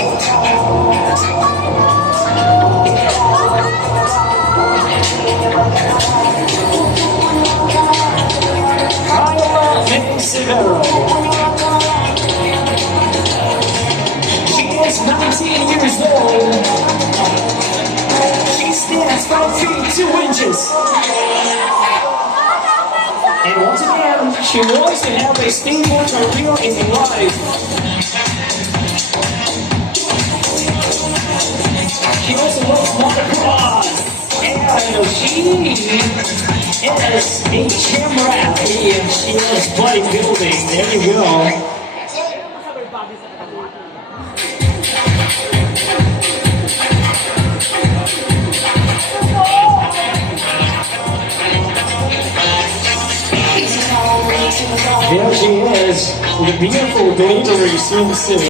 She is 19 years old. She stands 5 feet 2 inches. And once again, she wants to have a stable career in life. She also loves motocross. And she is a gym rat. She loves bodybuilding. There you go. There she is, the beautiful glittery swimsuit.